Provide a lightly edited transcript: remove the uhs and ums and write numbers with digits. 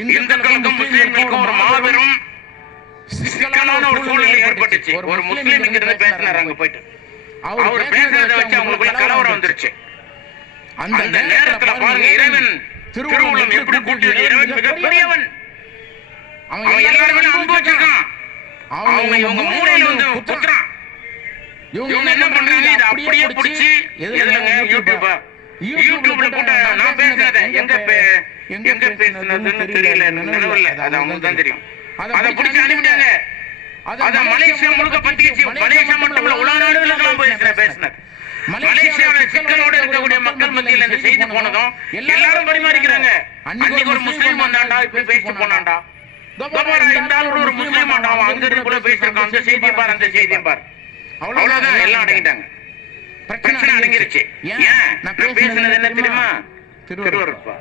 இந்துக்களுக்கும் முஸ்லீம்களுக்கும் ஒரு மாபெரும் சிக்கலான ஒரு சூழ்நிலை ஏற்பட்டுச்சு. ஒரு முஸ்லீம் இங்க இருந்து பேசினார், அங்க போயிட்டு அவர் பேசுறதை வச்சு அவங்களுக்குள்ள கலவரம் வந்துருச்சு. அந்த நேரத்துல பாருங்க, இறைவன் திருவுள்ளம் எப்படி கூட்டியது. இறைவன் மிகப்பெரியவன், அவன் எல்லாருமே அன்பு வச்சிருக்கான். அவங்க இவங்க மூளையில வந்து குத்துறான். இவங்க என்ன பண்றாங்க, இதை அப்படியே பிடிச்சி எதுலங்க யூடியூப்ல போட்ட நான் பேசுனதை எங்க பேசுனதுன்னு தெரியல, நினைவில்லை, அது அவங்களுக்கு தான் தெரியும். அதை பிடிச்சி அனுப்பிட்டாங்க. அத மலேசியா முழுக்க பத்திச்சு. மலேசியா மட்டும் இல்ல, உலக நாடுகளுக்கெல்லாம் போய் பேசினார். மலேசியாவில சிக்கலோட இருக்கக்கூடிய மக்கள் மத்தியில் இந்த செய்தி போனதும் எல்லாரும் பரிமாறிக்கிறாங்க. அன்னைக்கு ஒரு முஸ்லீம் வந்தாண்டா, இப்ப பேசிட்டு போனாண்டா, இந்த ஆள் ஒரு முஸ்லீம் ஆண்டான், அங்க இருந்து கூட பேசிருக்கான், அந்த செய்தியும் பாரு, அந்த செய்தியும் பாரு. அவ்வளவுதான், எல்லாம் அடங்கிட்டாங்க, பிரச்சனை அடங்கிருச்சு. ஏன் நான் பேசுனது என்ன தெரியுமா? திருவருட்பா.